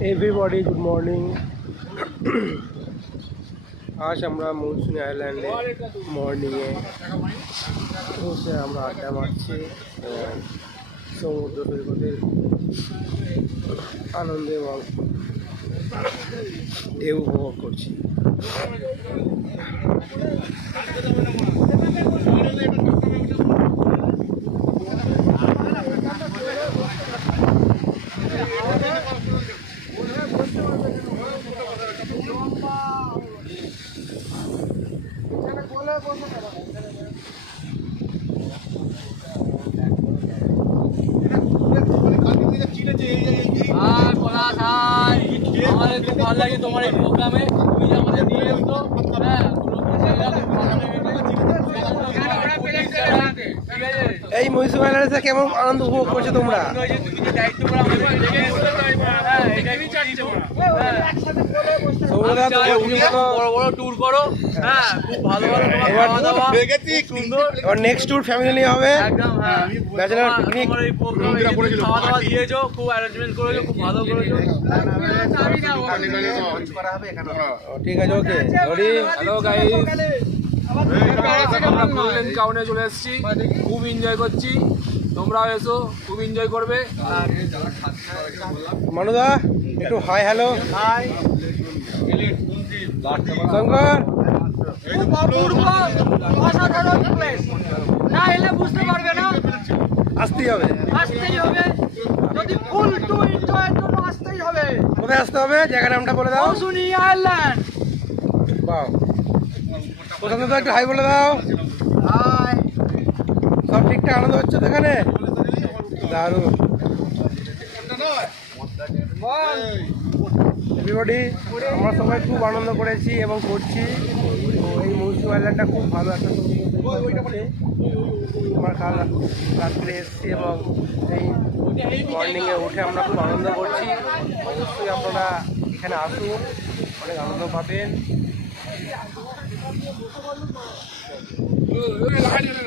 Everybody, good morning. आज আমরা মনসুনি আইল্যান্ডে মর্নিংয়ে বসে আমরা আড্ডা মারছি সমুদ্র সৈকতের আনন্দে এবং ঢেউ উপভোগ করছি। আমাদের খুব ভালো লাগে তোমার এই প্রোগ্রামে, তুমি যে আমাদের নিয়ে এসছো। এই মহীশূর আইল্যান্ডে কেমন আনন্দ উপভোগ করছো তোমরা? বড় বড় ট্যুর করো, হ্যাঁ খুব ভালো ভালো খাওয়া দাওয়া সুন্দর। এবার নেক্সট ট্যুর ফ্যামিলি নিয়ে হবে, একদম হ্যাঁ ব্যাচেলর পিকনিক। তোমার এই প্রোগ্রামে খাওয়া দাওয়া দিয়েছো, খুব অ্যারেঞ্জমেন্ট করেছো, খুব ভালো করেছো। ঠিক আছে, ওকে রেডি। হ্যালো গাইস, আমরা গোল্ডেন টাউনে চলে এসেছি, খুব এনজয় করছি। তোমরাও এসো, খুব এনজয় করবে। মানুদা একটু হাই হ্যালো। শঙ্কর অসাধারণ প্লেস, না এলে বুঝতে পারবে না। আসতেই হবে, আসতেই হবে, যদি ফুল টু এনজয়ের জন্য আসতেই হবে। কোথায় আসতে হবে? জায়গার নামটা বলে দাও। মৌসুমী আইল্যান্ড। বাহ, প্রশান্ত তো একটু হাই বলে দাও। হাই। সব ঠিকঠাক আনন্দ হচ্ছে তো এখানে? দারুণ। এভরিবডি, আমরা সবাই খুব আনন্দ করেছি এবং করছি। তো এই মহীশূর আইল্যান্ডটা খুব ভালো একটা আমরা কাল রাত্রে এসেছি এবং এই মর্নিংয়ে উঠে আমরা খুব আনন্দ করছি। অবশ্যই আপনারা এখানে আসুন, অনেক আনন্দ পাবেন।